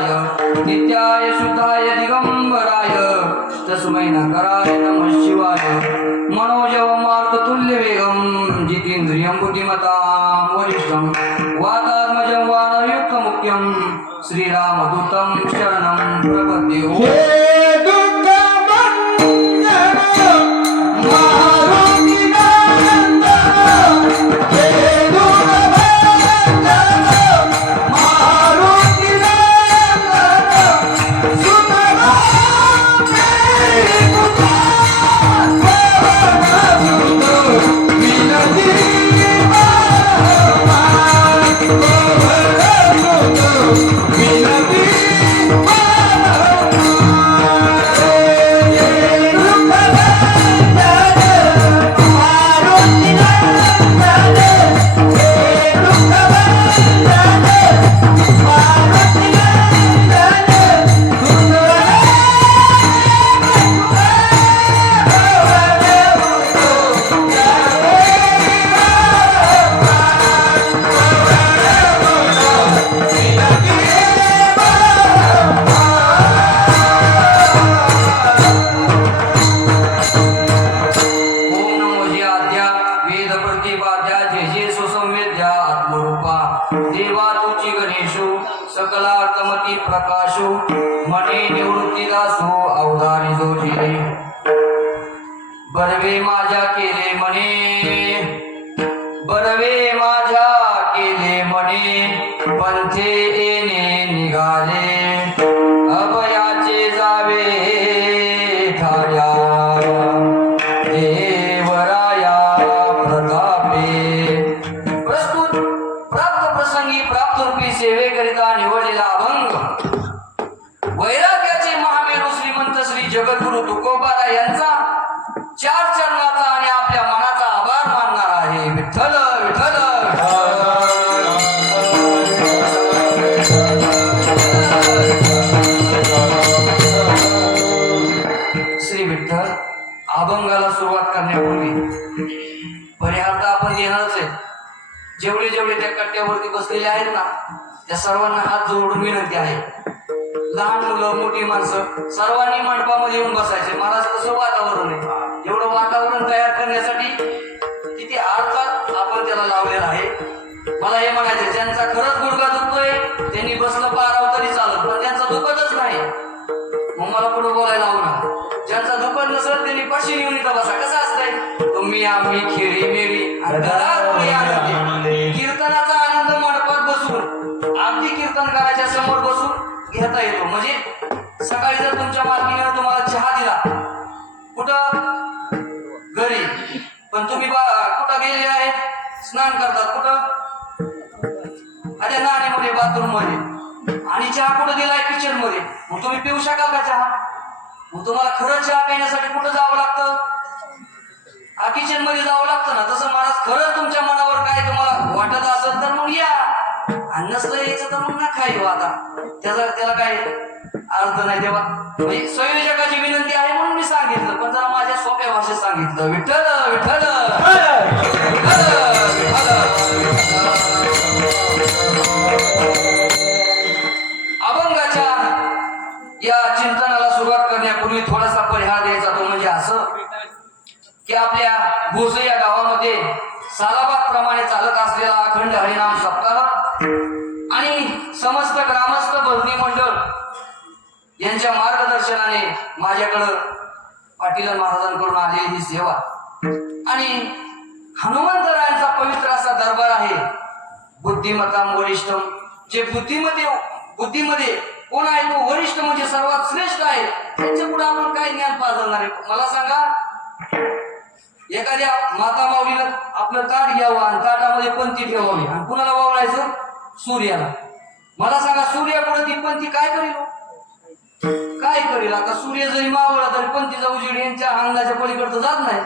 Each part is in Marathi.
नित्यानंदाय नित्याय शुद्धाय दिगंबराय तस्मै नकाराय नमः शिवाय मनोजवं मारुततुल्य वेगं जितेन्द्रियं बुद्धिमतां वरिष्ठं वातात्मजं वानरयुक्तमुख्यं श्रीरामदूतं शरणं प्रपद्ये। सकलार्थमती प्रकाशो मने निवृत्तीदासो अवधानी जो जिरे बरवे माझ्या केले मने बरवे माझ्या केले मने पंथे येणे निघाले अभयाचे जावे ठाया देवराया प्रतापे। प्रस्तुत प्राप्त प्रसंगी प्राप्त रूपी सेवेकरिता निवडलेला अभंग वैराग्याचे महामेरू श्रीमंत श्री जगद्गुरु तुकोबारा यांचा चार चरणाचा आणि आपल्या मनाचा आभार मानणार आहे। विठ्ठल विठ्ठल श्री विठ्ठल। अभंगाला सुरुवात करण्यापूर्वी परिहार तर आपण देणारच आहे। जेवढे जेवढे त्या कट्ट्यावरती बसलेले आहेत ना त्या सर्वांना हात जोडून विनंती आहे। लहान मुलं मोठी माणसं सर्वांनी मंडपामध्ये येऊन बसायचे। महाराज कसं वातावरण आहे, एवढं वातावरण तयार करण्यासाठी किती अर्थात आपण त्याला लावलेला आहे। मला हे म्हणायचं ज्यांचा खरंच गुडघा दुखतोय त्यांनी बसलं पाराव तरी चालत, पण ज्यांचा दुखतच नाही मग मला पुढे बोलायला लावू नका। ज्यांचा दुखत नसेल त्यांनी पशी येऊन इथं बसा। कसं असतंय तुम्ही आम्ही खेळी मेळी कीर्तनाचा आनंद मंडपात बसून अगदी कीर्तन करायच्या समोर बसून घेता येतो। म्हणजे सकाळी जर तुमच्या मालकीने तुम्हाला चहा दिला कुठं घरी, पण तुम्ही कुठं गेलेले आहेत स्नान करतात कुठं अरे नाणीमध्ये बाथरूम मध्ये, आणि चहा कुठं दिलाय किचन मध्ये, मग तुम्ही पिऊ शकाल का चहा? मग तुम्हाला खरंच चहा पिण्यासाठी कुठं जावं लागतं? किचन मध्ये जावं लागतं ना। तसं महाराज खरंच तुमच्या मनावर काय तुम्हाला वाटत असेल तर मग या, आणि नसलं यायचं तर मग नका येऊ। आता त्याला काय अर्थ नाही तेव्हा म्हणजे संयोजकाची विनंती आहे म्हणून मी सांगितलं, पण जरा माझ्या सोप्या भाषेत सांगितलं। विठ्ठल विठ्ठल अभंगाच्या या चिंतनाला सुरुवात करण्यापूर्वी थोडासा परिहार द्यायचा। तो म्हणजे असं की आपल्या भोस या गावामध्ये सालाबाद प्रमाणे चालत असलेला अखंड हरिनाम सप्ताह आणि समस्त ग्रामस्थ भजनी मंडळ यांच्या मार्गदर्शनाने माझ्याकडं पाटील महाराजांकडून आलेली ही सेवा आणि हनुमंतरायांचा पवित्र असा दरबार आहे। बुद्धिमतां वरिष्ठम, जे बुद्धीमध्ये कोण आहे तो वरिष्ठ म्हणजे सर्वात श्रेष्ठ आहे। त्यांच्या पुढे आपण काय ज्ञान पाजणार आहे मला सांगा? एखाद्या माता माऊलीनं आपलं ताट घ्यावं आणि ताटामध्ये पंथी ठेवावी आणि कुणाला वावळायचं? सूर्याला। मला सांगा सूर्यापुढे ती पंथी काय करेल? काय करेल? आता सूर्य जरी मावळला तरी पंथीचा उजेड यांच्या अंगाच्या पलीकडचं जात नाही।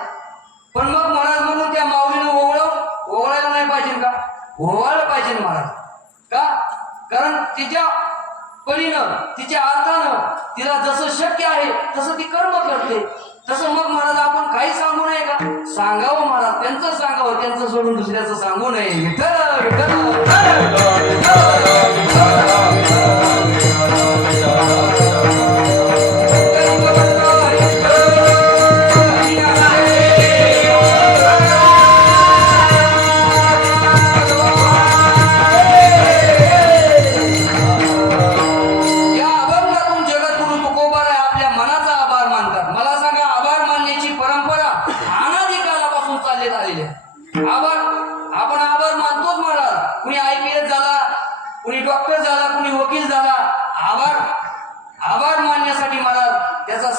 पण मग महाराज म्हणून त्या माऊलीनं ओवळायला नाही पाहिजे का? ओवाळलं पाहिजे महाराज का? कारण तिच्या परीनं तिच्या अर्थानं तिला जसं शक्य आहे तसं ती कर्म करते। तसं मग महाराज आपण काही सांगू नये का? सांगावं महाराज, त्यांचं सांगावं, त्यांचं सोडून दुसऱ्याचं सांगू नये। विठ्ठल विठ्ठल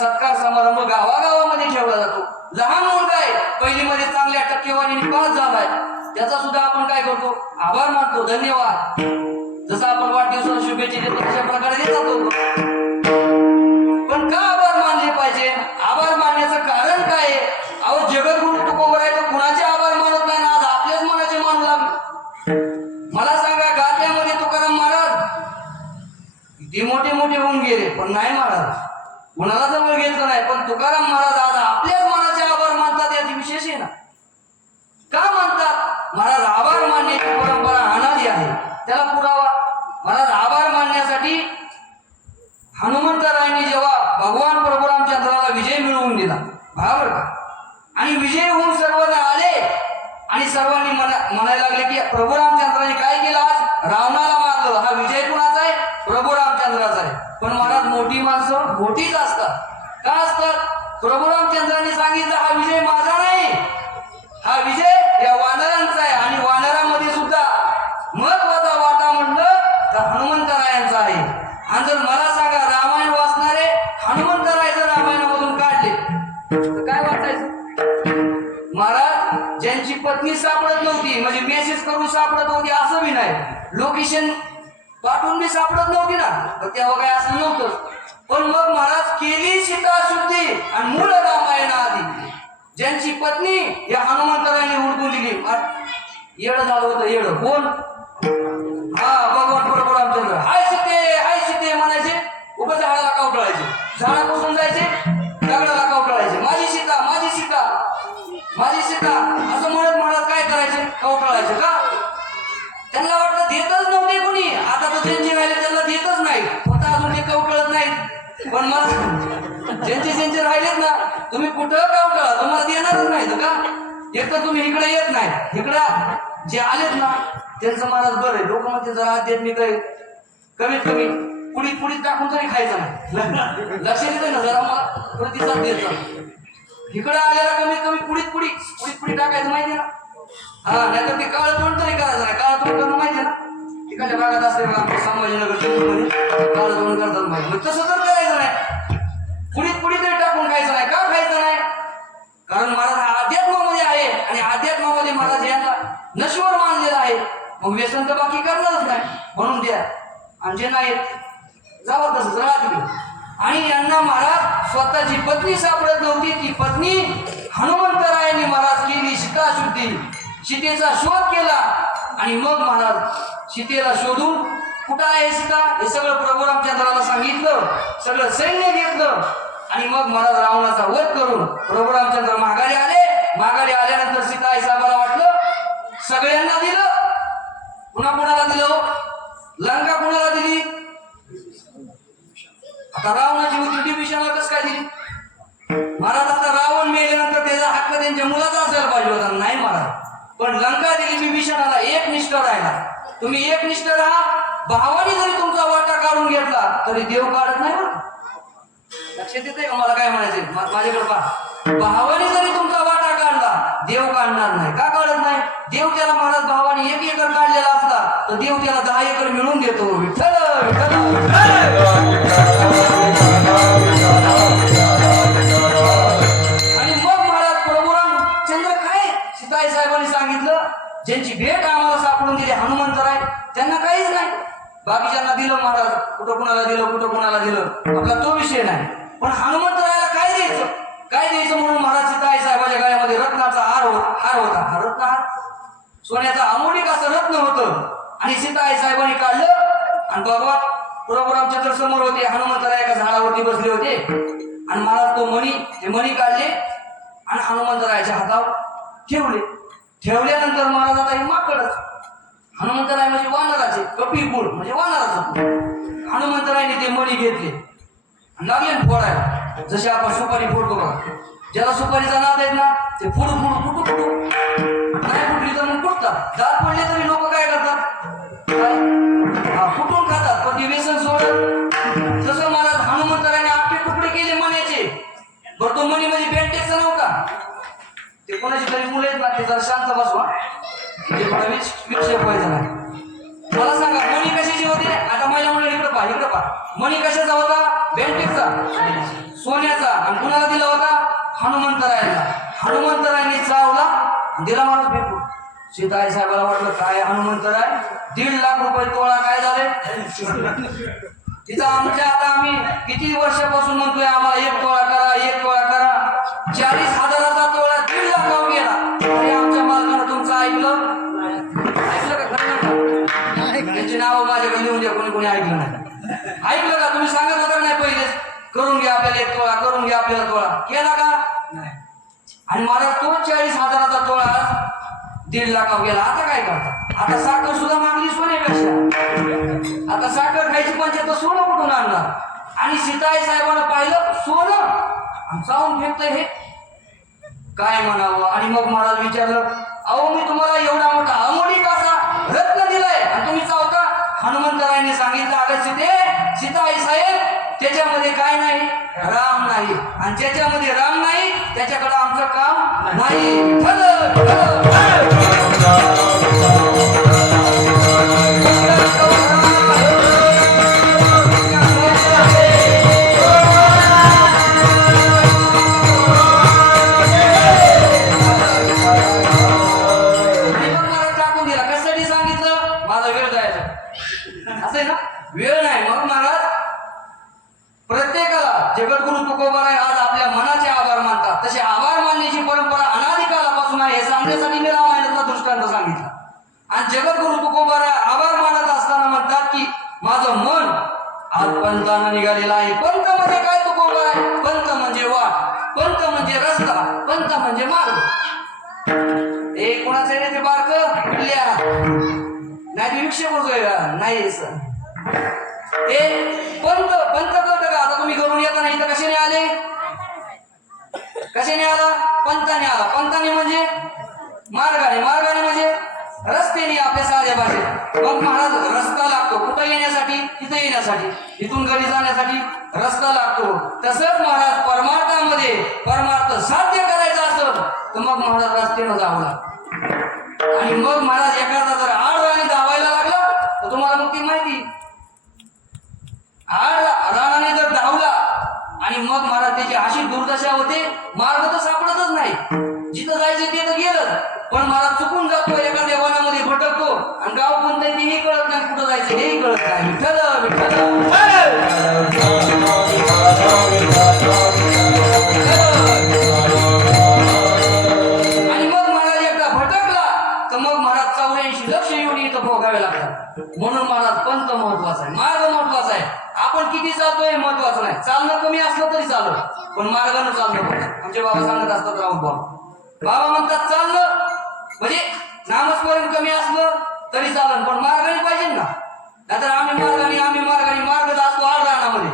सत्कार समारंभ गावागावामध्ये ठेवला जातो. लहान मुलगा आहे, पहिलीमध्ये चांगल्या टक्केवारीने पास झालाय, त्याचा सुद्धा आपण काय करतो, आभार मानतो, धन्यवाद. जसं आपण वाढदिवसाला शुभेच्छा देतो तशा प्रकारे देत जातो. पण का आभार मानले पाहिजे? आभार मानण्याचं कारण काय आहे? अहो, जगद्गुरु तुकोबर आहे तर कुणाचे आभार मानत नाही ना, आज आपल्याच मनाचे मानू लागले. मला सांगा, गात्यामध्ये तुकाराम महाराज किती मोठे मोठे होऊन गेले, पण नाही महाराज कुणाला जवळ घेतलं नाही. पण तुकाराम महाराज आज आपल्याच मनाचे आभार मानतात, याची विशेष आहे ना. का मानतात? महाराज आभार मानण्याची परंपरा अनादी आहे. त्याला पुरावा, महाराज आभार मानण्यासाठी हनुमंतरायांनी जेव्हा भगवान प्रभू रामचंद्राला विजय मिळवून दिला, बरोबर का, आणि विजय होऊन सर्वजण आले आणि सर्वांनी म्हणायला लागले की प्रभू रामचंद्राने काय केलं, आज रावणाला मारलं, हा विजय कुणाचा आहे? प्रभू रामचंद्राचा आहे. पण महाराज मोठी माणसं मोठीच असतात. का असतात? प्रभू रामचंद्राने सांगितलं हा विजय माझा नाही, हा विजय या वानरांचा आहे. आणि वानरामध्ये सुद्धा महत्वाचा वाटा म्हणलं तर हनुमंतरायांचा आहे. आणि जर मला सांगा, रामायण वाचणारे हनुमंतराय जर रामायणामधून काढले तर काय वाटायचं? महाराज ज्यांची पत्नी सापडत नव्हती, म्हणजे मेसेज करून सापडत नव्हती असं बी नाही, लोकेशन पाठवून बी सापडत नव्हती ना, तर तेव्हा काय असं नव्हतं. पण मग महाराज केली सीता शुद्धी आणि मूळ रामायण आधी ज्यांची पत्नी या हनुमंतरायाने हुडकून दिली. येड झालं होतं, येड कोण? हा, भगवान प्रभू रामचंद्र. हाय सीते म्हणायचे, उभं झाडाला कवटाळायचे, झाडापासून जायचे दगडाला कवटाळायचे, माझी सीता माझी सीता माझी सीता असं म्हणत महाराज काय करायचे, कवटाळायचे. का? त्यांना वाटतं देतच नव्हते कोणी, आता तर ज्यांचे राहिले त्यांना देतच नाही, फक्त अजून ते कवटाळत नाहीत. पण मग ज्यांचे राहिलेत ना, तुम्ही कुठं कवटाळा, तुम्हाला देणारच नाही का. एक तर तुम्ही इकडे येत नाही, इकडं जे आलेत ना त्यांचं महाराज बरं आहे. लोक म्हणते जरा आध्यात्मिक आहे, कमीत कमी पुढीत टाकून तरी खायचं नाही, लक्ष देतं ना जरा, मला प्रतिसाद द्यायचा. इकडं आलेला कमीत कमी पुढीत टाकायचं माहिती ना. हा, नाहीतर ते काळ तोंड तरी करायचं नाही. काळ तोंड करणं माहिती ना, तिकडच्या भागात असते बघा, आमच्या संभाजीनगर काळ तोंड करतात माहिती. मग तसं तर करायचं नाही, पुढीत तरी टाकून खायचं नाही. का खायचं नाही? कारण महाराज हा अध्यात्मामध्ये आहे आणि अध्यात्मामध्ये महाराज यांना नश्वर मानलेला आहे. मग व्यसन तर बाकी करणारच नाही, म्हणून द्या. आणि जे नाही जावं तसंच राहा तिकडे. आणि यांना महाराज स्वतःची पत्नी सापडत नव्हती, ती पत्नी हनुमंतरायांनी महाराज केली सीता शुद्धी, सीतेचा शोध केला. आणि मग महाराज सीतेला शोधून कुठं आहे सीता हे सगळं प्रभू रामचंद्राला सांगितलं, सगळं सैन्य घेतलं. आणि मग महाराज रावणाचा वध करून प्रभू रामचंद्र माघारी आले. माघारी आल्यानंतर सीता आई साहेबाला वाटलं सगळ्यांना दिलं, पुन्हा कुणाला दिलं? लंका कुणाला दिली? आता रावणाची होती, विभीषणाला कसं काय दिली? महाराज आता रावण मेल्यानंतर त्याचा हक्क त्यांच्या मुलाचा असायला पाहिजे होता, नाही महाराज. पण लंका दिली विभीषणाला. एक निष्ठ राहिला, तुम्ही एक निष्ठ राहा. भावाने जरी तुमचा वाटा काढून घेतला तरी देव काढत नाही बरं. लक्षात येते का मला काय म्हणायचंय? माझ्याकडे पहा, भावाने जरी तुमचा वाटा काढला देव काढणार नाही. का काढत नाही? देव त्याला महाराज भावाने 1 एकर काढलेला असला तर देव त्याला 10 एकर मिळून देतो. विठ्ठल आणि मग महाराज प्रभू रामचंद्र काय सीताई साहेबांनी सांगितलं, ज्यांची भेट आम्हाला सापडून दिली हनुमंतराय त्यांना काहीच नाही, बाकीच्यांना दिलं महाराज, कुठं कुणाला दिलं आपला तो विषय नाही. पण हनुमंतरायाला काय द्यायचं म्हणून महाराज सीताई साहेबांच्या गळ्यामध्ये रत्नाचा हार होता. हा रत्नहार सोन्याचा अमोलिक असं रत्न होतं. आणि सीताई साहेबांनी काढलं आणि भगवान प्रभू रामचंद्र समोर होते, हनुमंतराय एका झाडावरती बसले होते. आणि महाराज ते मणी काढले आणि हनुमंतरायाच्या हातावर ठेवल्यानंतर महाराज आता हे माकडच, हनुमंतराय म्हणजे वानराचे, कपिकुळ म्हणजे वानराचं. हनुमंतरायने ते मणी घेतले आणि लागले फोडायला, जसे आपण सुपारी फोडतो बघा. ज्याला सुपारीचा नाद आहेत ना ते फुटू नाही फुटली तर मग फुटतात. दात पडले तरी लोक काय करतात, फुटून खातात. पण ते व्यसन सोडत. जसं महाराज हनुमंतरायने 8 तुकडे केले मण्याचे. बरं, तो मणी म्हणजे बेंटेक्सचा नव्हता, ते कोणाची तरी मुलं आहेत ना, ते जरा शांत बसवा, म्हणजे मला विक्षेप व्हायचा नाही. मला सांगा मणी कशाचे होते? आता महिला मुलं इकडे पहा, मणी कशाचा होता? बेंटेक्सचा. सोन्याचा. आणि कुणाला दिला होता? हनुमंतरायाला. हनुमंतरायांनी चावला आणि दिला माणूस फेकून. सीताई साहेबाला वाटलं काय हनुमंतराय, 1.5 लाख रुपये तोळा काय झाले. तिथं आमच्या आता आम्ही किती वर्षापासून म्हणतोय आम्हाला 1 तोळा करा, 1 तोळा करा. 40,000चा तोळा 1.5 लाखावर गेला. तरी आमच्या मालकानं तुमचं ऐकलं का? खरं त्यांची नावं माझ्याकडे लिहून द्या, कोणी कोणी ऐकलं नाही. ऐकलं का? तुम्ही सांगत होता नाही पहिलेच करून घ्या आपल्याला 1 तोळा, करून घ्या आपल्याला तोळा. केला का? नाही. आणि मला तो 40,000चा तोळा 1.5 लाखावर गेला. आता काय करता? आता साखर सुद्धा मागली सोन्यापेक्षा. आता साखर खायची पंचायत सोनं कुठून आणणार? आणि सीताई साहेबांना पाहिलं सोनं जाऊन फेकतंय हे काय म्हणावं. आणि मग महाराज विचारलं, अहो मी तुम्हाला एवढा मोठा अमोलिक असा रत्न दिलाय आणि तुम्ही चावता. हनुमंतरायांनी सांगितलं, अगं सीताई साहेब, त्याच्यामध्ये काय नाही? राम नाही. आणि ज्याच्यामध्ये राम नाही त्याच्याकडे आमचं काम नाही. टाकून दिला. कशासाठी सांगितलं? माझा वेळ जायचा असं आहे ना, वेळ नाही. मग महाराज प्रत्येकाला जगद्गुरु तुकोबाराय आज आपल्या मनाचे आभार मानतात. तसे आभार मानण्याची परंपरा अनादी काळापासून आहे हे सांगण्यासाठी मी रामायणातला दृष्टांत सांगितला. आणि जगद्गुरु तुकोबाराय आभार मानत असताना म्हणतात की माझं मन आज पंथानं निघालेलं आहे. पंथ म्हणजे काय तुकोबाराय? पंथ म्हणजे वाट, पंथ म्हणजे रस्ता, पंथ म्हणजे मार्ग. हे कोणाचं आहे ते बारक पिल्ल्या नाही विक्षेप होतोय का? नाही हे पंथ कळतं का? आता तुम्ही घरून येता नाही तर कशाने आले? कशाने आला? पंथाने आला. पंथाने म्हणजे मार्गाने, मार्गाने म्हणजे रस्त्याने आपल्या साध्या भाषेत. मग महाराज रस्ता लागतो कुठं येण्यासाठी? तिथं येण्यासाठी. इथून घरी जाण्यासाठी रस्ता लागतो. तसंच महाराज परमार्थामध्ये परमार्थ साध्य करायचा असेल तर मग महाराज रस्त्यानं जावं लागतं. आणि मग महाराज एखादा जर आडराणी धावायला लागला तर तुम्हाला मग ती माहिती, राणाने जर धावला आणि मग महाराज त्याची अशी दुर्दशा होते, मार्ग तर सापडतच नाही. जिथं जायचं ते तर गेलं, पण महाराज चुकून जातो, एखाद्या वनामध्ये भटकतो आणि गाव कोणतं तेही कळत नाही, कुठं जायचं हेही कळत नाही. विठ्ठल विठ्ठल. आणि मग महाराज एकदा भटकला तर मग महाराज 84 लक्ष येऊन इथं भोगावे लागतात. म्हणून महाराज पंथ महत्वाचा आहे, मार्ग महत्वाचा आहे. आपण किती चालतोय हे महत्वाचं नाही. चालणं कमी असलं तरी चालत, पण मार्गानं चालणं पाहिजे. आमचे बाबा सांगत असतात राऊत बाबा म्हणतात चालणं म्हणजे नामस्मरण कमी असलं तरी चालन, पण मार्गाने पाहिजे ना. नाहीतर आम्ही मार्गाने मार्ग जातो आडरानामध्ये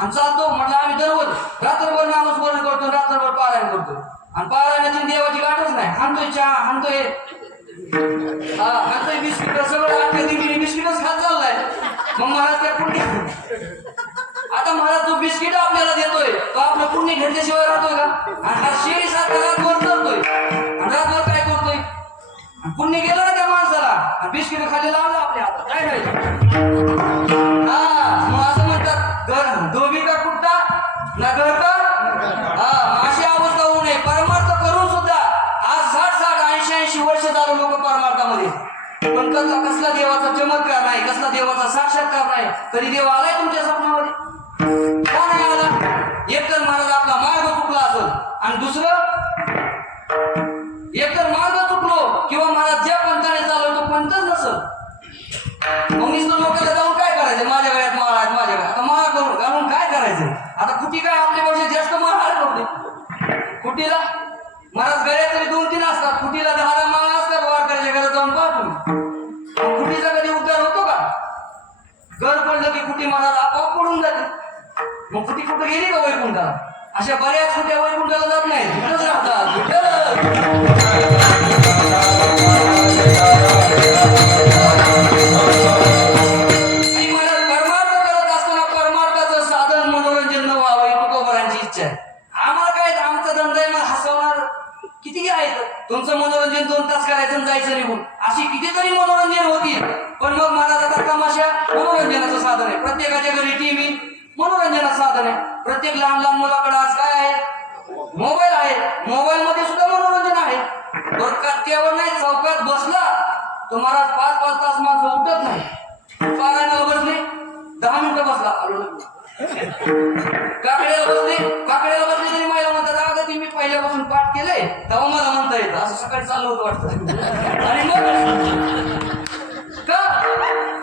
आणि चालतो म्हटलं आम्ही दररोज रात्रभर नामस्मरण करतो, रात्रभर पारायण करतो आणि पारायणाची देवाची गाठच नाही. हाणतोय चहा, हाणतोय बिस्किट, सगळं आठव्या दिवशी बिस्किटच खात चाललाय. मग महाराज त्या पुण्य, आता महाराज जो बिस्किट आपल्याला देतोय तो आपलं पुण्य घेतल्याशिवाय राहतोय का? आणि हा शेळी सारखा रातभर करतोय आणि रातभर काय करतोय? पुण्य गेलं ना त्या माणसाला आणि बिस्किट खाली लावलं आपल्या हातात, काय करायचं? मग असं म्हणतात घर धोबी का कुठता ना घर का. अशी अवस्था होऊ नये. परमार्थ करून सुद्धा आज 60-80 वर्ष झालं लोक परमार्थामध्ये, पण कसला देवाचा चमत्कार नाही, कसला देवाचा साक्षात्कार नाही. कधी देव आलाय तुमच्या स्वप्नामध्ये? का नाही आला? एकतर महाराज आपला मार्ग चुकला असेल आणि दुसरं एकतर मार्ग चुकलो किंवा महाराज ज्या पंथाने चाललो तो पंथच नसल. मग नुसतं लोकांना जाऊन काय करायचं? माझ्या गळ्यात माळ आहेत, माझ्या गळ्यात आता माळ करून घालून काय करायचं? आता कुठी काय आपल्यापेक्षा जास्त माळ करते कुटीला. महाराज गळ्यात तरी 2-3 असतात, कुटीला 10 माळ असतात. वारकऱ्याच्या घरात जाऊन पाहतो कुटीचा कधी उद्धार होतो का? घर पडलं की कुटी महाराज आपोआप पडून जाते. मग कुठे कुठे गेली का वैकुंठाला? अशा बऱ्याच कुठे वैकुंठाला जात नाही, तिथंच राहतात. आणि महाराज परमार्थ करत असताना परमार्थाचं साधन मनोरंजन न व्हावं ही तुकोबारांची इच्छा आहे. आम्हाला काय, आमचा धंदा आहे, मग हसवणार किती आहेत. तुमचं मनोरंजन 2 तास करायचं आणि जायचं निघून, अशी कितीतरी मनोरंजन होतील. पण मग महाराज आता तमाशा मनोरंजनाचं साधन आहे. प्रत्येकाच्या घरी टीव्ही मनोरंजनाचं साधन आहे. प्रत्येक लहान मुलाकडे काकड्याला बसले तरी महिला म्हणतात अगं ती मी पहिल्यापासून पाठ केले तेव्हा मला म्हणता येतं असं सकाळी चाललं होतं वाटतं आणि मग का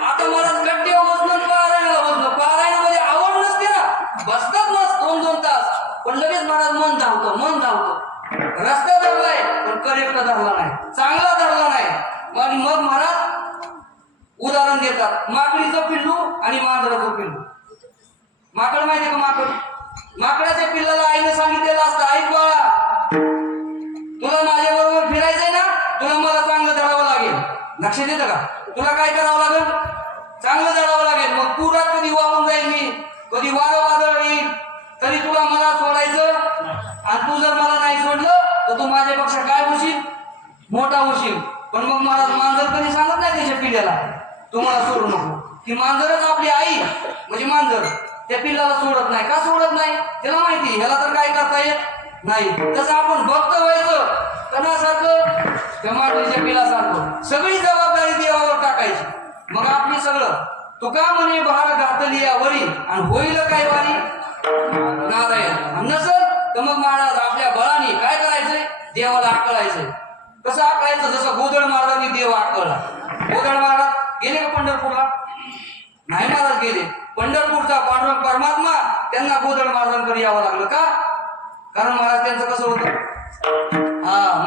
आता मला गट्टीवर बसणं पारायणाला बसणं पारायणामध्ये आवड नसते ना बसतात मस्त 2-2 तास पण लगेच महाराज मन धावतं रस्ता धरलाय पण करेक्ट धरला नाही चांगला धरला नाही आणि मग महाराज उदाहरण देतात माकडीचं पिल्लू आणि मांजराचं पिल्लू माकड माहितीये का माकडाच्या पिल्लाला आईने सांगितलेलं असतं ऐक बाळा तुला माझ्या बरोबर फिरायचंय ना तुला मला चांगलं धरावं लागेल लक्षात येतं का तुला काय करावं लागेल चांगलं धरावं लागेल मग पुरात कधी वाहून जाईल मी कधी वारं वादळ येईल तरी तुला मला सोडायचं आणि तू जर मला नाही सोडलं तर तू माझ्यापेक्षा काय होशील मोठा होशील पण मग मला मांजर कधी सांगत नाही त्याच्या पिल्ल्याला तू मला सोडू नको की मांजरच आपली आई म्हणजे मांजर त्या पिल्लाला सोडत नाही का सोडत नाही त्याला माहिती ह्याला तर काय करता येत नाही तसं आपण भक्त व्हायचं कणासारखं त्या मांजरीच्या पिल्लासारखं सगळी जबाबदारी देवावर टाकायची मग आपली सगळं तुका म्हणे भार घातली या वरी आणि होईल काय वारी नारायण नसल तर मग महाराज आपल्या बळाने काय करायचंय देवाला आकळायचंय कसं आकळायचं जसं गोदड महाराजांनी देव आकळला गोदड महाराज गेले का पंढरपूरला नाही महाराज गेले पंढरपूरचा पांडुरंग परमात्मा त्यांना गोदड महाराजांकडे यावं लागलं का कारण महाराज त्यांचं कसं होतं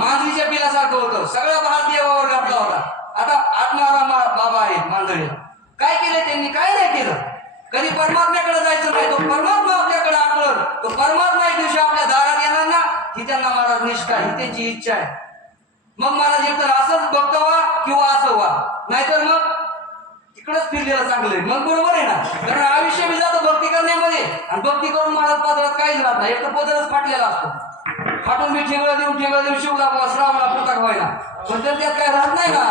मांजरीच्या पिलासारखं होतं सगळा भार देवावर घातला होता आता आत्माराम बाबा आहेत मांजरीला काय केलं त्यांनी काय नाही केलं कधी परमात्म्याकडे जायचं नाही तो परमात्मा आपल्याकडे आकळल तो परमात्मा एक दिवशी आपल्या दारात येणार ना ही त्यांना महाराज निष्ठा ही त्यांची इच्छा आहे मग महाराज एकतर असंच भक्त व्हा किंवा असं व्हा नाहीतर मग तिकडच फिरलेलं चांगलंय मग बरोबर आहे ना कारण आयुष्य बी जातं भक्ती करण्यामध्ये आणि भक्ती करून महाराज पदरात काहीच राहत नाही एक तर पदरच फाटलेला असतो फाटून मी ठेवला देऊन शिवला श्रावला पुस्तक व्हायला पण तर त्यात काय राहत नाही ना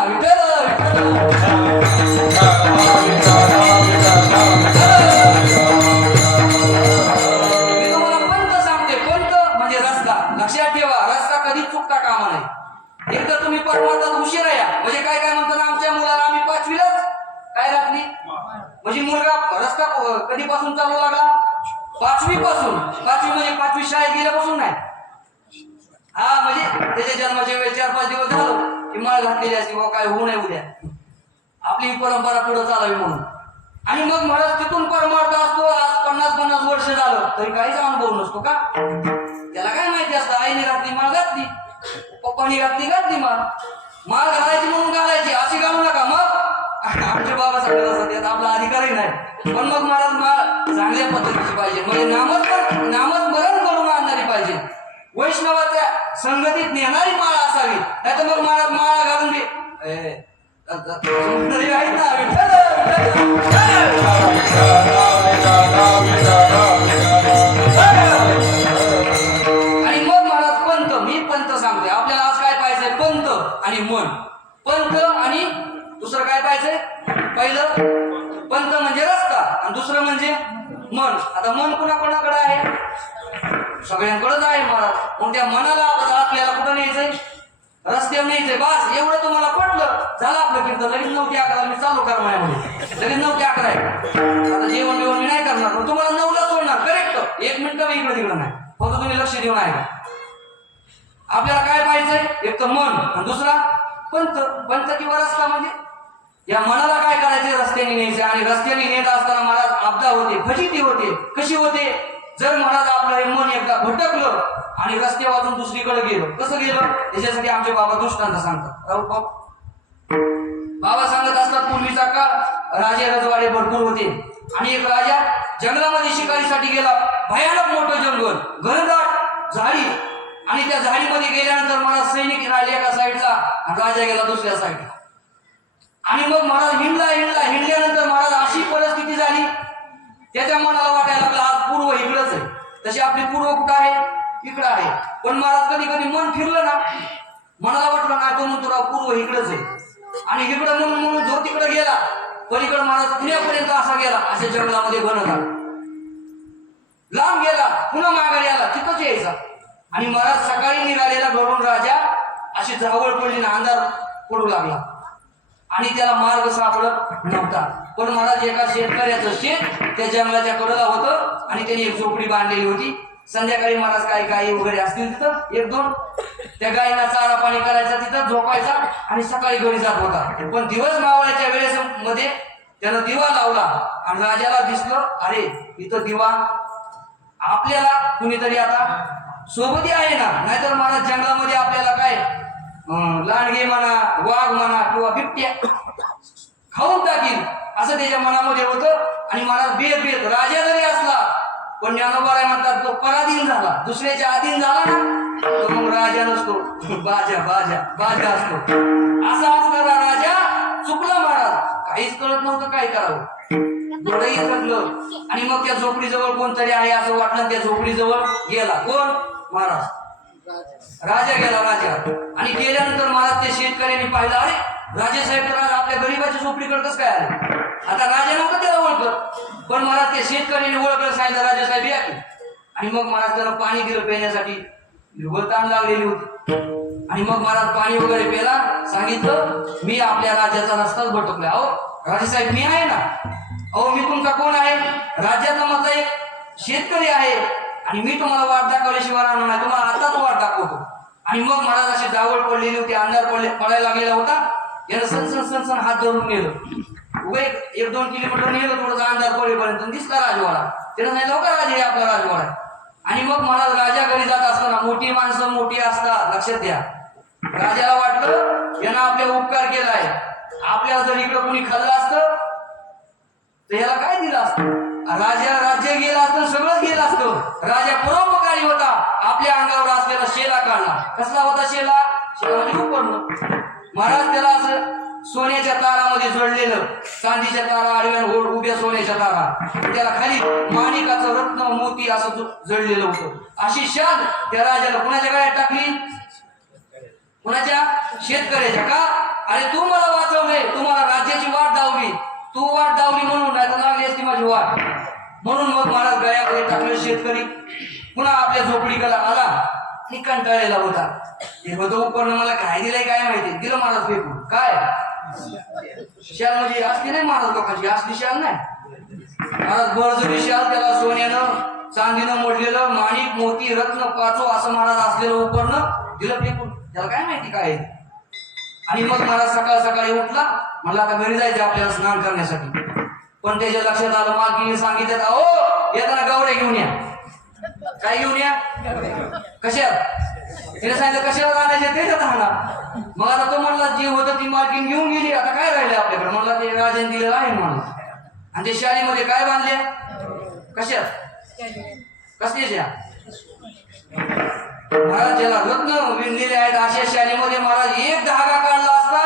मी तुम्हाला पंत सांगते पंत म्हणजे रस्ता लक्षात ठेवा रस्ता कधी चुकता कामा नाही एक तर तुम्ही परमार्थात उशिरा या म्हणजे काय काय म्हणतात आमच्या मुलाला आम्ही 5वीलाच काय घातली म्हणजे मुलगा रस्ता कधीपासून चालू लागला 5वी पासून 5वी म्हणजे 5वी शाळेत गेल्यापासून नाही म्हणजे त्याच्या जन्माच्या वेळेस 4-5 दिवस झालो की माळ घातलेली असते किंवा काय होऊ नये उद्या आपली ही परंपरा पुढे चालावी म्हणून आणि मग महाराज तिथून परमार्थ असतो आज 50-50 वर्ष झालं तरी काहीच अनुभव नसतो का त्याला काय माहिती असतं आईने घातली माळ घातली पप्पानी घातली माळ घालायची म्हणून घालायची अशी घालू नका मग आमचे बाबा सांगत असतात त्यात आपला अधिकारही नाही पण मग महाराज माळ चांगल्या पद्धतीची पाहिजे म्हणजे नामस्मरण करून आणणारी पाहिजे वैष्णवाच्या संगतीत नेणारी माळ असावी नाही तर मग महाराज माळा घालून आहेत ना आणि मग महाराज पंत मी पंत सांगतोय आपल्याला आज काय पाहिजे पंत आणि मन पंत आणि दुसरं काय पाहिजे पहिलं पंत म्हणजे रस्ता आणि दुसरं म्हणजे मन आता मन कोणाकोणाकडे आहे सगळ्यांकडेच आहे महाराज मग त्या मनाला आपल्याला कुठं न्यायचंय रस्त्यावर न्यायचंय बस एवढं तुम्हाला पटलं झालं आपलं कीर्तन लगेच 9-11 मी चालू करण्यामध्ये लगेच 9-11 आहे आता जेवण मी नाही करणार पण तुम्हाला 9ला सोडणार करेक्ट 1 मिनिट इकडे तिकडं नाही फक्त तुम्ही लक्ष देऊन आहे आपल्याला काय पाहिजे एक तर मन आणि दुसरा पंत किंवा रस्ता म्हणजे या मनाला काय करायचे रस्त्याने न्यायचे आणि रस्त्याने नेत असताना महाराज आपदा होते फजिती होते कशी होते जर महाराज आपलं हे मन एकदा भटकलं आणि रस्ते वाजून दुसरीकडे गेलं कसं गेलं त्याच्यासाठी आमचे बाबा दृष्टांत सांगतात राहुल बाबा सांगत असतात पूर्वीचा काळ राजे रजवाडे भरपूर होते आणि एक राजा जंगलामध्ये शिकारीसाठी गेला भयानक मोठं जंगल घनदाट झाडी आणि त्या झाडीमध्ये गेल्यानंतर महाराज सैनिक राहिले एका साईडला आणि राजा गेला दुसऱ्या साईडला आणि मग महाराज हिंडल्यानंतर महाराज अशी परिस्थिती झाली त्याच्या मनाला वाटायला लागलं आज पूर्व इकडंच आहे तशी आपली पूर्व कुठं आहे इकडं आहे पण महाराज कधी कधी मन फिरलं ना मनाला वाटलं ना तो म्हणतो राव पूर्व इकडंच आहे आणि इकडं म्हणून जो तिकडे गेला पलीकडे महाराज पुण्यापर्यंत असा गेला अशा जंगलामध्ये बनवला लांब गेला पुन्हा माघारी आला तिथंच यायचा आणि महाराज सकाळी निघालेला घरून राजा अशी धावळ पडली ना अंधार पडू लागला आणि त्याला मार्ग सापडत नव्हता पण महाराज एका शेतकऱ्याचं शेत त्या जंगलाच्या कडेला होतं आणि त्यांनी एक झोपडी बांधलेली होती. संध्याकाळी महाराज काही गायी वगैरे असतील तिथं एक दोन, त्या गायींना चारा पाणी करायचा, तिथं झोपायचा आणि सकाळी घरी जात होता. पण दिवस मावळ्याच्या वेळेस मध्ये त्यानं दिवा लावला आणि राजाला दिसलं, अरे इथं दिवा आपल्याला कुणीतरी आता सोबती आहे ना, नाहीतर महाराज जंगलामध्ये आपल्याला काय लांडगे म्हणा, वाघ म्हणा किंवा बिबट्या खाऊन टाकील असं त्याच्या मनामध्ये होतं. आणि महाराज बेत बेत राजा जरी असला पण ज्ञानोबा म्हणतात तो पराधीन झाला, दुसऱ्याच्या अधीन झाला ना तो मग राजा नसतो, बाजा बाजा बाजा असतो. असा असणारा राजा चुकला महाराज, काहीच कळत नव्हतं काय करावं, डोळंही थकलं. आणि मग त्या झोपडीजवळ कोणतरी आहे असं वाटलं, त्या झोपडीजवळ गेला. कोण? महाराज. राजा गेला राजा. आणि गेल्यानंतर महाराज त्या शेतकऱ्यांनी पाहिलं, अरे राजेसाहेब तर आपल्या गरीबाच्या झोपडीकडे कसं काय आले. आता राजा नव्हता त्याला ओळखत, पण महाराज त्या शेतकऱ्यांनी ओळखलं, सांगितलं राजेसाहेब या की. आणि मग महाराज त्याला पाणी दिलं पिण्यासाठी, ताण लावलेली होती. आणि मग महाराज पाणी वगैरे प्याला, सांगितलं मी आपल्या राज्याचा रस्ताच भटकलोय. अहो राजेसाहेब मी आहे ना. अहो मी तुमचा कोण आहे? राज्याचा माझा एक शेतकरी आहे आणि मी तुम्हाला वाट दाखवल्याशिवाय राहणार नाही, तुम्हाला आताच वाट दाखवतो. आणि मग महाराज अशी जावळ पडलेली होती, अंधार पडायला लागलेला होता. यानं सण सण सण हात धरून नेलं, एक दोन किलोमीटर नेलं, थोडंसं अंधार पडेपर्यंत दिसला राजवाडा. त्यानं सांगितलं का राजा हे आपला राजवाडा. आणि मग महाराज राजा घरी जात असताना, मोठी माणसं मोठी असतात लक्षात द्या, राजाला वाटलं यानं आपल्याला उपकार केलाय, आपल्याला जर इकडं कुणी खाल्लं असतं तर याला काय दिलं असतं. राजा राज्य गेलं असतं, सगळंच गेलं असतं. राजा परोपकारी होता, आपल्या अंगावर असलेला शेला काढला. कसला होता शेला? शेला म्हणजे उपकरण. महाराज त्याला असं सोन्याच्या तारामध्ये जोडलेलं, चांदीच्या तारा आडव्या उभ्या सोन्याच्या तारा, त्याला खाली माणिकाचं रत्न मोती असं जडलेलं होतं. अशी शाल त्या राजाला कुणाच्या गळ्यात टाकली? कुणाच्या? शेतकऱ्याच्या. का? अरे तू मला वाचवले, तुम्हाला राज्याची वाट दावली, तू वाट दावली म्हणून, नाही तर लागली असती माझी वाट म्हणून. मग महाराज गळ्यामध्ये टाकलं. शेतकरी पुन्हा आपल्या झोपडीकडे आला आणि कंटाळलेला होता. हे होतं उपकरण, मला काय दिलंय काय माहिती, दिलं महाराज फेकून. काय शाल म्हणजे असली नाही महाराज लोकांची, असली शाल नाही. महाराज बळजबरी शाल, त्याला सोन्यानं चांदीनं मोडलेलं, माणिक मोती रत्न पाचो असं महाराज असलेलं उपकरण दिलं फेकून. त्याला काय माहिती काय. आणि मग महाराज सकाळ सकाळी उठला, म्हणला आता घरी जायचं आपल्याला स्नान करण्यासाठी. पण त्याच्या लक्षात आलं, मालकीने सांगितलं अहो येताना गावड्या घेऊन या. काय घेऊन या? कशात? तिने सांगितलं कशाला आणायचे त्याच्यात राहणार. मग आता तो म्हणला जी होतं ती मालकीन घेऊन गेली, आता काय राहिले आपल्याकडे. म्हणला ते राजाने दिलेलं आहे म्हणून. आणि ते शालीमध्ये काय बांधल्या? कशात? कसल्याच्या? महाराज ज्याला रत्न विणलेले आहेत अशा शालीमध्ये महाराज एक धागा काढला असता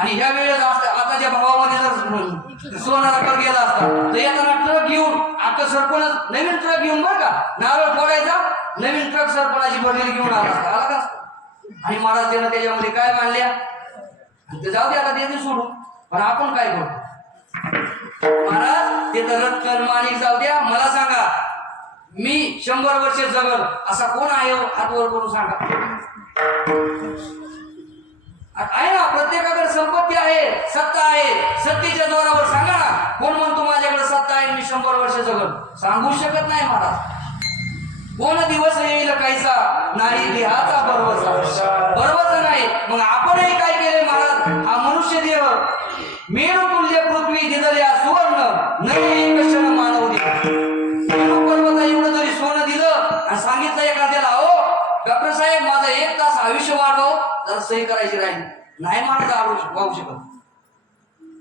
आणि ह्या वेळेस आताच्या भावामध्ये जर सोनाला कर गेला असता तर येताना ट्रक घेऊन, आता सरपंच नवीन ट्रक घेऊन बरं का, नारळ फोडायचा, नवीन ट्रक सरपणाची भरलेली घेऊन आला असता, आला का. आणि महाराज त्यानं त्याच्यामध्ये काय बांधल्या, ते जाऊ दे आता ते सोडून. पण आपण काय करतो महाराज, ते तर रत्न माणिक जाऊ द्या, मला सांगा मी 100 वर्ष जगल असा कोण आहे? हातवर करून सांगा. आहे ना, प्रत्येकाकडे संपत्ती आहे, सत्ता आहे, सत्तेच्या जोरावर सांगा ना, कोण म्हणतो माझ्याकडे सत्ता आहे मी 100 वर्ष जगल? सांगू शकत नाही महाराज. कोण दिवस येईल काहीसा नाही लिहाचा बरोबर नाही. मग आपणही काय केले महाराज, हा मनुष्य देह मेरू तुल्य पृथ्वी दिदल्या सुवर्ण नाही कशाला मानव पर्वता एवढं जरी सोनं दिलं आणि सांगितलं एखाद्याला हो डॉक्टर साहेब माझं 1 तास आयुष्य वाढव, जर सही करायची राहिली नाही महाराज वाहू शकत.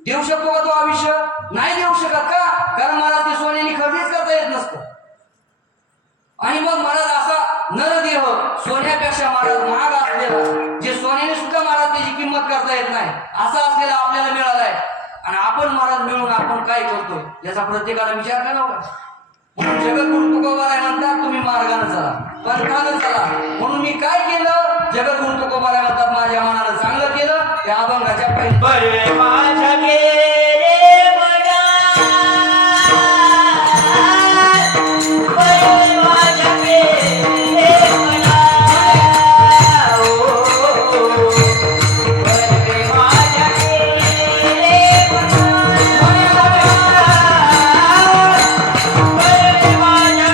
देऊ शकतो का तो आयुष्य? नाही देऊ शकत. का? कारण महाराज ते सोन्याने खरेदीच करता येत नसतं. आणि मग महाराज असा नरदेह सोन्यापेक्षा महाराज महाग असलेला, जे सोन्याने सुद्धा महाराज त्याची किंमत करता येत नाही असा असलेला आपल्याला मिळालाय. आणि आपण महाराज मिळून आपण काय करतोय याचा प्रत्येकाला विचार करावा. म्हणून जगद्गुरु तुकोबाराय म्हणतात तुम्ही मार्गाने चला, पंथानं चला. म्हणून मी काय केलं, जगद्गुरु तुकोबाराय म्हणतात माझ्या मनानं चांगलं केलं, त्या अभंगाच्या बरे माझ्या गेले मना, बरे माझ्या गेले मना, बरे माझ्या गेले मना, बरे माझ्या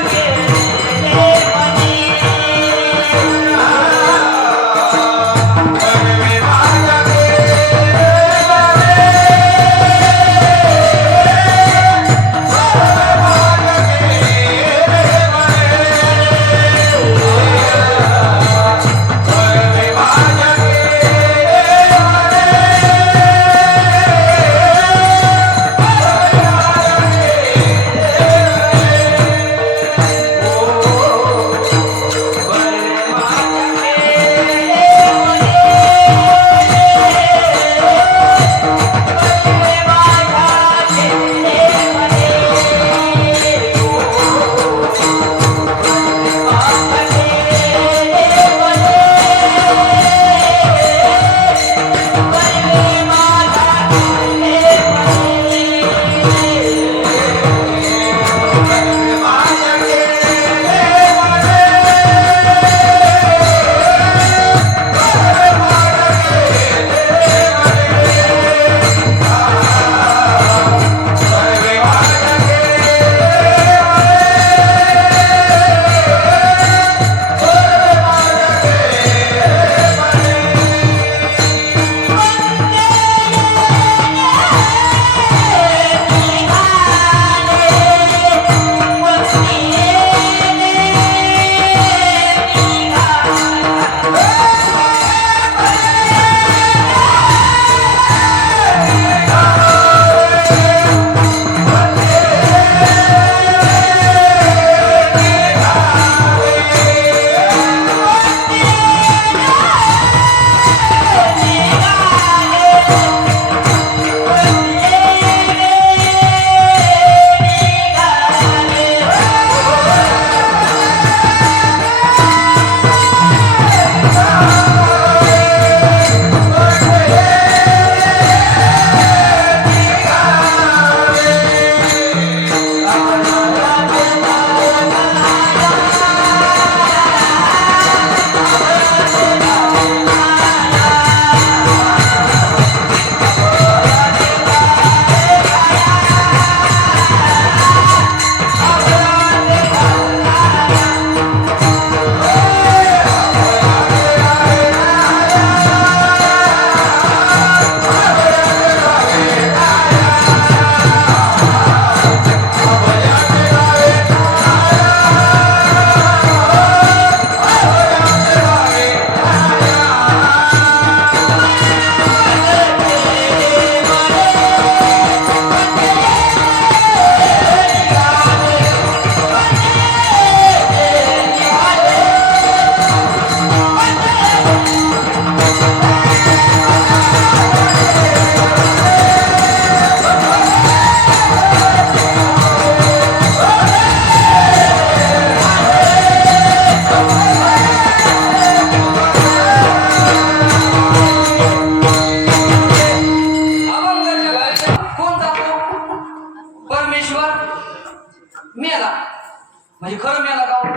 म्हणजे खरं मेला का हो?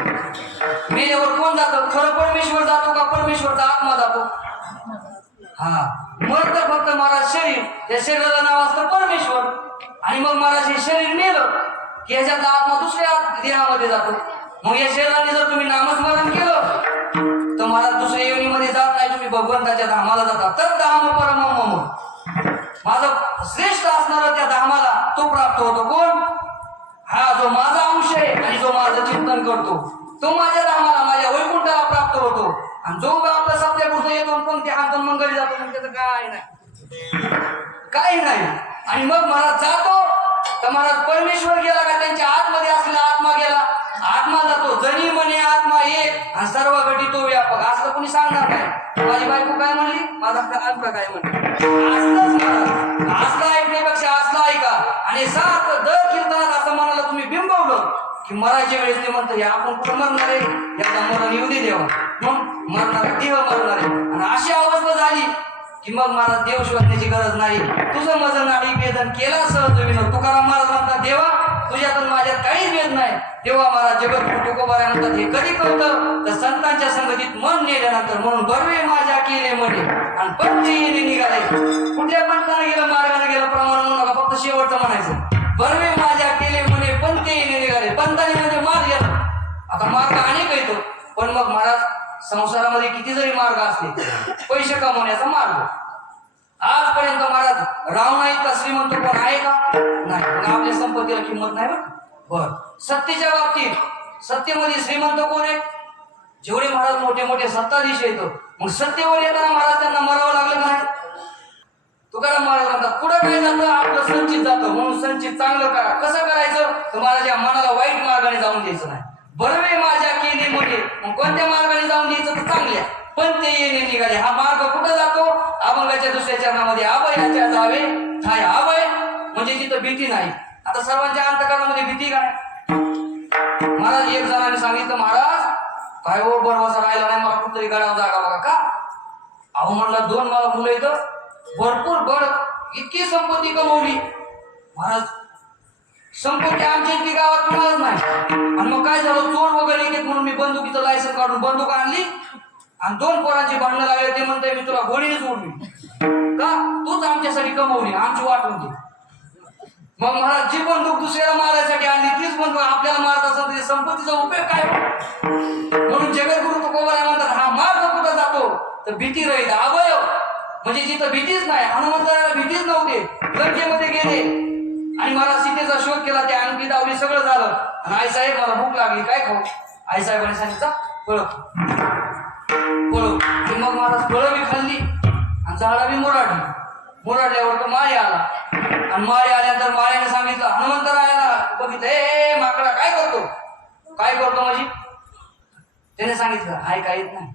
मेल्यावर कोण जातं? खरं परमेश्वर जातो का परमेश्वरचा आत्मा जातो? हा, मग तर फक्त महाराज शरीर, त्या शरीराला नाव असतं परमेश्वर. आणि मग महाराज हे शरीर मेलं की ह्याच्यातला आत्मा दुसऱ्या देहामध्ये जातो. मग या शरीराने जर तुम्ही नामस्मरण केलं तर महाराज दुसऱ्या योनीमध्ये जात नाही, तुम्ही भगवंताच्या धामाला जाता. तर धाम परम मम, माझं श्रेष्ठ असणारा त्या धामाला तो प्राप्त होतो. कोण? हा, जो माझा अंश आहे आणि जो माझं चिंतन करतो तो माझ्या धामाला, माझ्या वैकुंठाला प्राप्त होतो. आणि जो आपला सत्य पुढे येतो पण ते हातून मंगळी जातो, म्हणजे त्याचं काय नाही, काही नाही. आणि मग महाराज जातो तर महाराज परमेश्वर गेला का त्यांच्या आतमध्ये असलेला आत्मा गेला, आत्मा जातो. जनी म्हणे आत्मा एक आणि सर्व घटी तो व्यापक, असं कोणी सांगणार नाही. माझी बायको काय म्हणली, माझा आत्मा काय म्हणली, असलंच महाराज. असलं ऐकण्यापेक्षा असलं ऐका. आणि सारखं दर कीर्तनात असं मनाला तुम्ही बिंबवलं की मरायच्या वेळेस ते म्हणतो आपण कुठं मरणार आहे, याचा मरण येऊ दे देवा, मग मरणार देव मरणार आहे. आणि अशी अवस्था झाली की मग महाराज देव शोधण्याची गरज नाही. तुझं माझं नाही वेदन केला सहज विनोद. तुकाराम महाराज म्हणतात देवा तुझ्यातून माझ्यात काहीच भेद नाही. तेव्हा महाराज जगत तुकोबारा म्हणतात हे कधी कळतं तर संतांच्या संगतीत मन नेल्यानंतर. म्हणून बर्वे माझ्या केले म्हणे आणि पंथ येणे निघाले. कुठल्या पंथाने गेलं, मार्गाने गेलं, प्रमाण म्हणू नका, फक्त शेवटचं म्हणायचं. बर्वे माझ्या केले म्हणे पंथ येणे निघाले. पंथाने म्हणजे मार्ग गेला. आता मार्ग अनेक येतो, पण मग महाराज संसारामध्ये किती जरी मार्ग असले, पैसे कमवण्याचा मार्ग आजपर्यंत महाराज राव नाही का श्रीमंत कोण आहे का? नाही. मग आपल्या संपत्तीला किंमत नाही बरं. बर, सत्तेच्या बाबतीत सत्तेमध्ये श्रीमंत कोण आहे? जेवढे महाराज मोठे मोठे सत्ताधीश येतो, मग सत्तेवर येताना महाराज त्यांना मरावं लागलं नाही. तुकाराम महाराज म्हणतात पुढं काय जातं आपलं संचित जातं, म्हणून संचित चांगलं करा. कसं करायचं तर महाराज या मनाला वाईट मार्गाने जाऊन द्यायचं नाही. बर्वे माझ्या केली म्हणजे मग कोणत्या मार्गाने जाऊन द्यायचं तर चांगल्या. पण ते येणे निघाले. हा मार्ग कुठं जातो? अभंगाच्या दुसऱ्या चरणामध्ये अभयाच्या जावे हाय. अभय म्हणजे तिथं भीती नाही. आता सर्वांच्या अंतकरणामध्ये भीती काय? महाराज एक जणांनी सांगितलं महाराज काय हो बरवासा राहिला नाही, मला कुठतरी गळाव जागा बघा का. अहो म्हणला दोन मला मुलं येतं, भरपूर बड, इतकी संपत्ती कमवली. महाराज संपत्ती आमच्या इतकी गावात कुणालाच नाही. आणि मग काय झालं, चोर वगैरे येते म्हणून मी बंदुकीचं लायसन काढून बंदूक आणली आणि दोन पोरांची भांडणं लागले. ते म्हणते मी तुला गोळीनेच उडली का, तूच आमच्यासाठी कमवली, आमची वाटून दे. मग महाराज जी बंदूक दुसऱ्याला मारायसाठी आणली तीच बंदूक आपल्याला मारत असेल तर संपत्तीचा उपयोग काय? म्हणून जगद्गुरु तुकोबाराय म्हणतात हा मार्ग कुठं जातो तर भीती रहित अभय, म्हणजे जिथं भीतीच नाही. हनुमंताला भीतीच नव्हते, लंकेमध्ये गेले आणि मला सीतेचा शोध केला, ते आणखी दावली सगळं झालं. आणि आई साहेब मला भूक लागली काय खाऊ? आई साहेबांनी सांगितलं फळं फळं. आणि मग मला फळं बी खाल्ली आणि झाडा बी मुराडली. मुराडल्यावर तो माळी आला आणि माळी आल्यानंतर माळ्याने सांगितलं हनुमंतरायाला बघितलं ए माकडा काय करतो, काय करतो माझी. त्याने सांगितलं हाय काय येत नाही.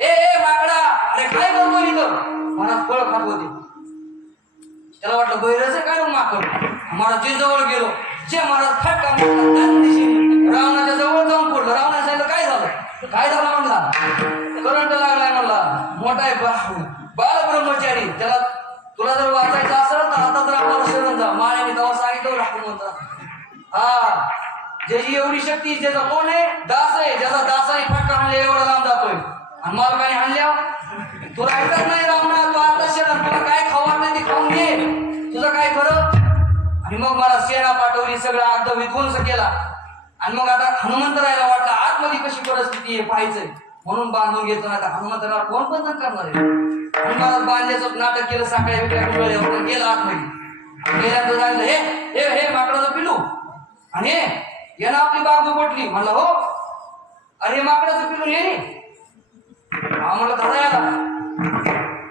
ए माकडा अरे काय करतो इथं? मला फळ खात होते. त्याला वाटलं बैरच आहे काय माकड. महाराज जे जवळ गेलो, जे महाराज फटका रावणाच्या जवळ जाऊन पडलं. रावणा सांगितलं काय झालं, काय झालं म्हणला. करंट लागलाय म्हणला, मोठा आहे बालब्रह्मचारी, त्याला तुला जर वाचायचं असेल तर आता तर आम्हाला शरण जा. माळ्याने तेव्हा सांगितलं राखून म्हणतात हा ज्याची एवढी शक्ती, ज्याचा कोण आहे दास आहे, ज्याचा दासाने फटका हाणल्या एवढा लांब जातोय आणि मालकाने हाणल्या तुला ऐकत नाही. रावणा तू आता शरण, तुला काय खाऊ वाटतं ते खाऊन घे, तुझं काय खरं. आणि मग मला सेना पाठवली, सगळं अर्ध विध्वंस केला. आणि मग आता हनुमंतरायाला वाटलं आतमध्ये कशी परिस्थिती आहे पाहायचंय, म्हणून बांधून घेतो. आता हनुमंतराला कोण बंधन करणार आहे. आणि मला बांधल्याचं नाटक केलं, साखळ्या विकल्या गेला आतमध्ये. गेल्यानंतर सांगितलं हे हे हे माकडाचं पिलू आणि हे यानं आपली बाजू पोटली. म्हणलं हो, अरे माकडाचं पिलू हे हा म्हणलं दादा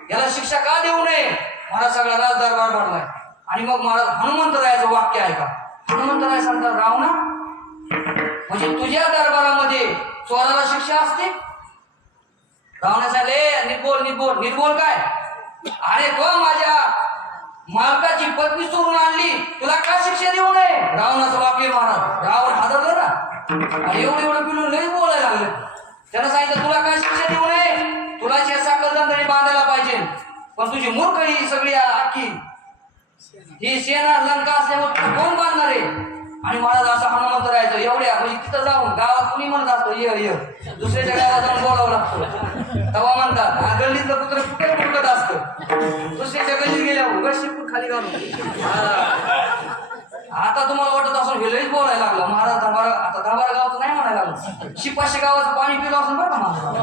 याला शिक्षा का देऊ नये. मला सगळा राज दरबार भरलाय. आणि मग मला हनुमंतरायाचं वाक्य आहे का, हनुमंतराय सांगतात रावणा म्हणजे तुझ्या दरबारामध्ये चोराला शिक्षा असते. रावणा सांगले निर्बोल निर्बोल निर्बोल काय, अरे तो माझ्या मालकाची पत्नी चोरून आणली, तुला का शिक्षा देऊ नये. रावणाचं वाक्य महाराज. रावण हादरलं ना, आणि एवढं एवढं पिलून लई बोलायला लागले. त्यानं सांगितलं तुला काय शिक्षा देऊ नये, तुला साखर तरी बांधायला पाहिजे, पण तुझी मूर्ख ही सगळी अख्खी ही सेना लंका असल्यामुळे तुला कोण बांधणार आहे. आणि महाराज असं हनुमंत राहायचं एवढ्या म्हणजे तिथं जाऊन गावात कुणी म्हणत असतं ये दुसऱ्याच्या गावात जाऊन बोलावं लागतं तेव्हा म्हणतात हा गल्लीतलं कुत्र कुठे मुडकत असतं दुसऱ्याच्या गल्लीत गेल्यावर उगाच शिकून खाली घालून आता तुम्हाला वाटत असून हे लईच बोलायला लागलं महाराज दंबारा आता दंबारा गावाचं नाही म्हणायला लागलं शिपाशे गावाचं पाणी पिलं असून बरं का महाराज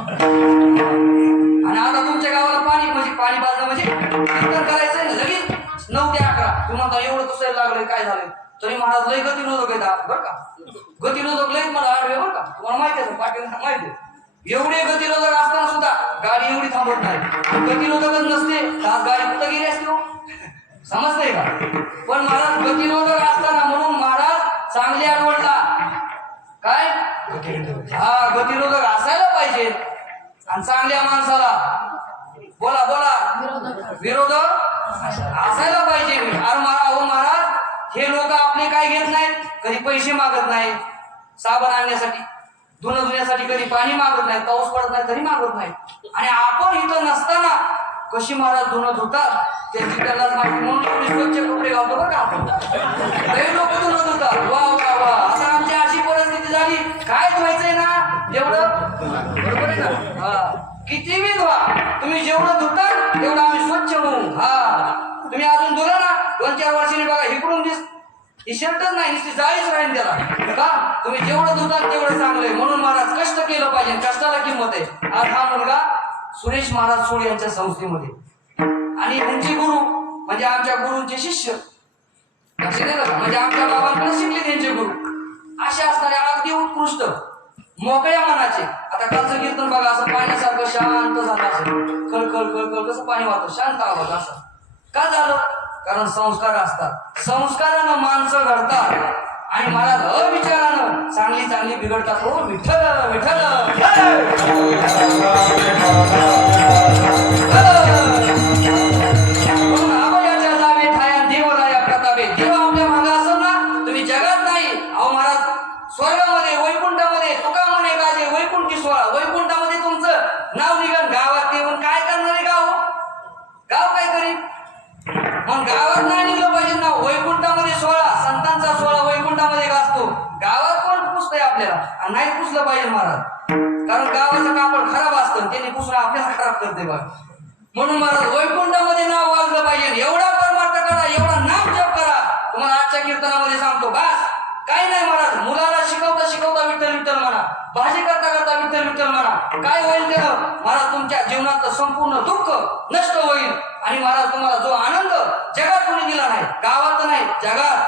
आणि आता तुमच्या गावाला पाणी पाणी पाजणं म्हणजे कीर्तन करायचं लगेच 9 ते 11 तुम्ही म्हणता एवढं कसं लागलंय काय झालंय तरी महाराज लय गतिरोधक आहेत बरं का गतिरोधक लयच मला आडवे बरं का तुम्हाला माहिती आहे पाटील माहिती आहे एवढे गतिरोधक असताना सुद्धा गाडी एवढी थांबत नाही गतिरोधकच नसते तर आज गाडी कुठं गेली असते हो समजतंय का पण महाराज गतिरोधक असताना म्हणून महाराज चांगले आडवडला काय हा गतिरोधक असायला पाहिजे आणि चांगल्या माणसाला बोला विरोधक असायला पाहिजे अरे महाराज हे लोक आपले काय घेत नाहीत कधी पैसे मागत नाही साबण आणण्यासाठी धुणं धुण्यासाठी कधी पाणी मागत नाही पाऊस पडत नाही तरी मागत नाही आणि आपण इथं नसताना कशी महाराज धुणं धुतात त्यांची त्यालाच माहिती म्हणून एवढे स्वच्छ कपडे घालतो बरं का आपण काही लोक धुणं धुतात वा आता आमची अशी परिस्थिती झाली काय धुवायचंय ना जेवढं बरोबर आहे ना हा किती बी धुवा तुम्ही जेवढं धुताल तेवढं आम्ही स्वच्छ होऊ हा तुम्ही अजून धुला ना 2-4 वर्षांनी बघा इकडून ही शर्टच नाही नुसती जाळीच राहील त्याला का तुम्ही जेवढं धुताल तेवढं चांगलंय म्हणून महाराज कष्ट केलं पाहिजे कष्टाला किंमत आहे आज हा मुलगा सुरेश महाराज सोड यांच्या संस्थेमध्ये आणि त्यांचे गुरु म्हणजे आमच्या गुरूंचे शिष्य लक्षात येतं का म्हणजे आमच्या बाबांकडे शिकले त्यांचे गुरु असे असणारे अगदी उत्कृष्ट मोकळ्या मनाचे आता कालचं कीर्तन बघा असं पाण्यासारखं शांत झालं असं खळ कसं पाणी वाहतं शांत आवाज असं का झालं कारण संस्कार असतात संस्कारानं माणसं घडतात आणि महाराज अविचारानं चांगली बिघडतात हो विठ्ठल अभयाच्या जावे ठाया देवराया प्रतापे देव आपल्या मागे असेल ना तुम्ही जगात नाही अहो महाराज स्वर्गामध्ये वैकुंठामध्ये तुका म्हणे गाजे वैकुंठी सोहळा वैकुंठामध्ये तुमचं नाव निघण गावात येऊन काय करणारे गाव काय करीन मग गावात नाही निघलं पाहिजे ना वैकुंठामध्ये सोहळा संतांचा सोहळा वैकुंठामध्ये गाजतो गावात कोण पुसतंय आपल्याला आणि नाही पुसलं पाहिजे महाराज कारण गावाचं कापड खराब असतं त्यांनी पुसणं आपल्याला खराब करते बघ म्हणून महाराज वैकुंठामध्ये नाव वाजलं पाहिजे एवढा परमार्थ करा एवढा नाम जप करा तुम्हाला आजच्या कीर्तनामध्ये सांगतो बस काही नाही महाराज मुलाला शिकवता विठ्ठल म्हणा भाजी करता विठ्ठल म्हणा काय होईल ते महाराज तुमच्या जीवनातलं संपूर्ण दुःख नष्ट होईल आणि महाराज तुम्हाला जो आनंद जगात कोणी दिला नाही गावात नाही जगात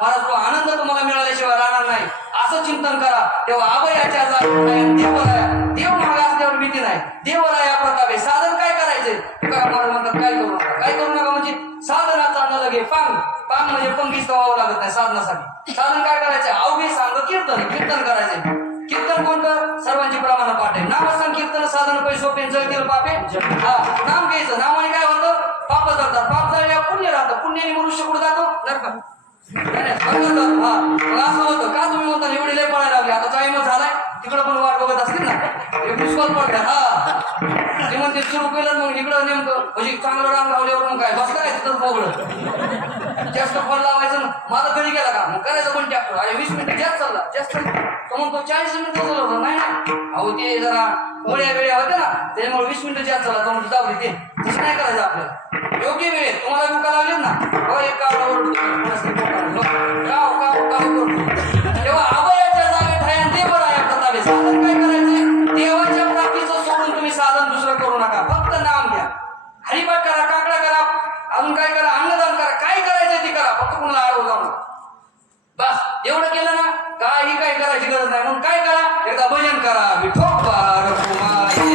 महाराज तो आनंद तुम्हाला मिळाल्याशिवाय राहणार नाही असं चिंतन करा तेव्हा अभयाच्या देवराया देव महाग असल्यावर भीती नाही देवराया प्रतापे साधन काय करायचंय महाराज म्हणतात काय करू नका म्हणजे साधनाचा न लगे पांग म्हणजे पंगीच व्हावं लागत नाही साधनासाठी साधन काय करायचंय अवघे सांग कीर्तन करायचंय कीर्तन कोणतं सर्वांची प्रमाण पाठ आहे नाम संकीर्तन साधन पैसो पेन जळतील पापे हा नाम घ्यायचं नामाने काय होतं पाप जातात पाप झाल्या पुण्य राहतं पुण्याने मनुष्य कुठे जातो नरकात हा मग असं होतं का तुम्ही म्हणता एवढी लय पडायला लागली आता टाइम झालाय तिकडं पण वाट बघत असतील ना पुष्कळ पडतात हा ते म्हणते सुरू केलं मग इकडं नेमकं म्हणजे चांगलं राम लावल्यावर मग काय बसला काय तिथं पोगळं जास्त फळ लावायचं ना माझा घरी गेला का मग करायचं पण ट्रॅक्टर अरे 20 मिनिटं जास्त तो म्हणतो 40 मिनिटं चाललं होतं नाही ना अहो ते जरा गोळ्या वेळ्या होत्या ना त्यामुळे 20 मिनिटं जास्त चालला तो म्हणतो जाऊ ते तसं नाही करायचं आपल्याला योग्य वेळेत तुम्हाला दुका लागले ना एक कावडावर तेव्हा अभयाच्या जागे ठाया देवराया प्रतापे साधन काय करायचे देवाच्या प्राप्तीचं सोडून तुम्ही साधन दुसरं करू नका फक्त नाम घ्या हरिपाठ करा काकडा करा अजून काय करा अन्नदान करा काय करायचं ते करा फक्त कुणाला आडवं जाऊ नका बस एवढं केलं ना काही काय करायची गरज नाही म्हणून काय करा एकदा भजन करा विठोबा रखुमाई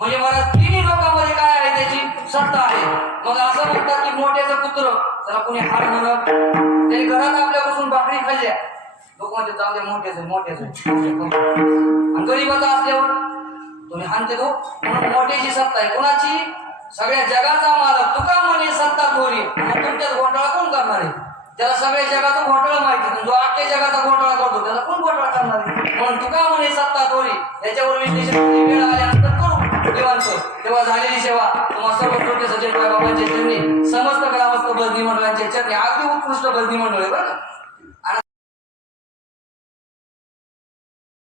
म्हणजे मला तिन्ही लोकांमध्ये काय आहे त्याची सत्ता आहे. मग असं म्हणतात की मोठ्याचं पुत्र त्याला कोणी हाड म्हणत, त्याने घरात आपल्यापासून भाकरी खाल्ल्या, लोक म्हणजे चांगले मोठ्याच आणि गरीबाचा असल्यावर तुम्ही हानते तो. म्हणून मोठ्याची सत्ता आहे. कोणाची? सगळ्या जगाचा मालक. तुका म्हणे सत्ता थोरी, मग तुमच्यात घोटाळा कोण करणार आहे? त्याला सगळ्या जगाचा घोटाळा माहिती आहे. जो अख्ख्या जगाचा घोटाळा करतो त्याला कोण घोटाळा करणार आहे? म्हणून तुका म्हणे सत्ता थोरी. याच्यावर विश्लेषण वेळ आल्यानंतर करू देवांचं. तेव्हा झालेली सेवा तुम्हा सर्व छोटे सचिन बाबांच्या चरणी, समस्त ग्रामस्थ भजनी मंडळांच्या चरणी, अगदी उत्कृष्ट भजनी मंडळ आहे बरं का.